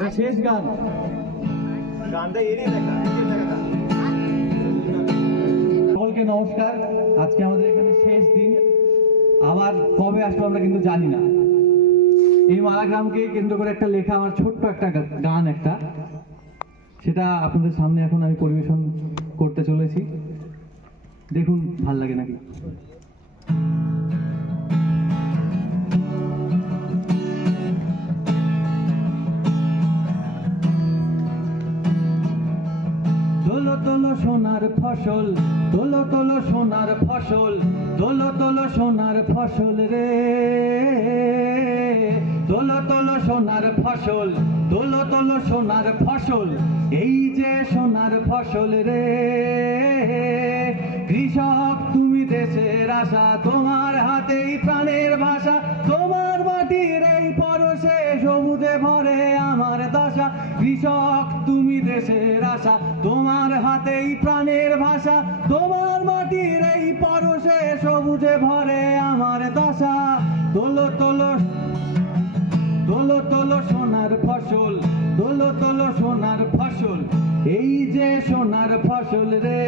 এটা শেষ গান, গানটা এড়িয়ে দেখা। সকলকে নমস্কার। আজকে আমাদের এখানে শেষ দিন, আবার কবে আসবো আমরা কিন্তু জানি না। এই মালাগ্রামকে কেন্দ্র করে একটা লেখা আমার ছোট্ট একটা গান, সেটা আপনাদের সামনে এখন আমি পরিবেশন করতে চলেছি। দেখুন ভাল লাগে নাকি। তোলো তোলো সোনার ফসল, তোলো তোলো সোনার ফসল, তোলো তোলো সোনার ফসল রে, তোলো তোলো সোনার ফসল, তোলো তোলো সোনার ফসল, এই যে সোনার ফসল রে। কৃষক তুমি দেশের আশা, তোমার হাতেই প্রাণের ভাষা, তোমার মাটির এই পরশে সবুজে ভরে আমার দশা। কৃষক তুমি দেশের আশা, তোমার হাতেই প্রাণের ভাষা, তোমার মাটির এই পরশে সবুজে ভরে আমার দশা। তোলো তোলো তোলো তোলো সোনার ফসল, তোলো তোলো সোনার ফসল, এই যে সোনার ফসল রে।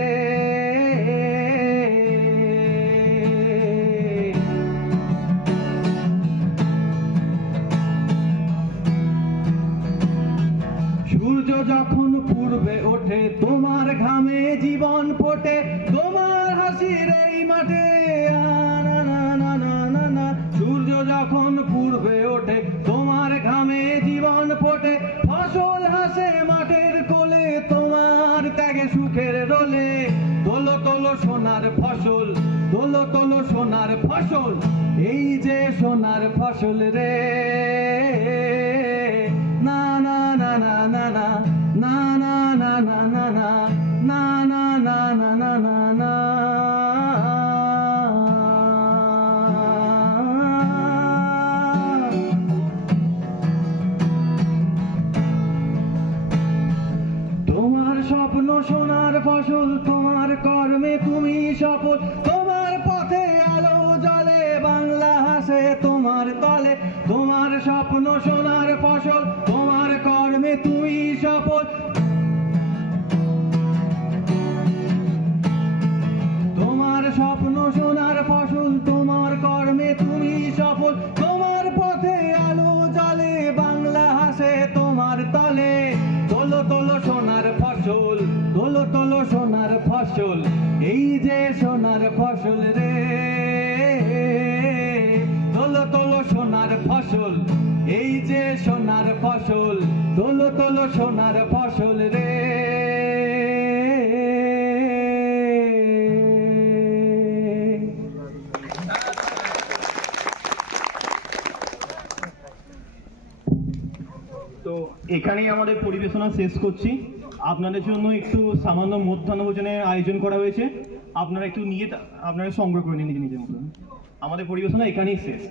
সূর্য যখন পূর্বে ওঠে, তোমার ঘামে জীবন ফোটে, তোমার হাসির এই মাঠে না না না না না না। সূর্য যখন পূর্বে ওঠে, তোমার ঘামে জীবন ফোটে, ফসল হাসে মাঠের কোলে, তোমার ত্যাগে সুখের রোলে। তোলো তোলো সোনার ফসল, তোলো তোলো সোনার ফসল, এই যে সোনার ফসল রে। না না না না না না না না না না না না না না না না না না না। তোমার স্বপ্ন সোনার ফসল, তোমার কর্মে তুমি সফল, তোমার পথে আলো জ্বলে, বাংলা হাসে তোমার তলে। তোমার স্বপ্ন সোনার ফসল, তোমার কর্মে তুমি সফল, তোমার স্বপ্ন সোনার ফসল, তোমার কর্মে তুমি সফল, তোমার পথে আলো জ্বলে, বাংলা হাসে তোমার তলে। তোলো তোলো সোনার ফসল, তোলো তোলো সোনার ফসল, এই যে সোনার ফসল রে। তোলো তোলো সোনার ফসল, এই যে সোনার ফসল, তোলো তোলো সোনার ফসল রে। তো এখানেই আমাদের পরিবেশনা শেষ করছি। আপনাদের জন্য একটু সামান্য মধ্যাহ্ন ভোজনের আয়োজন করা হয়েছে, আপনারা একটু নিয়ে আপনারা সংগ্রহ করে নিন নিজের মতো। আমাদের পরিবেশনা এখানেই শেষ।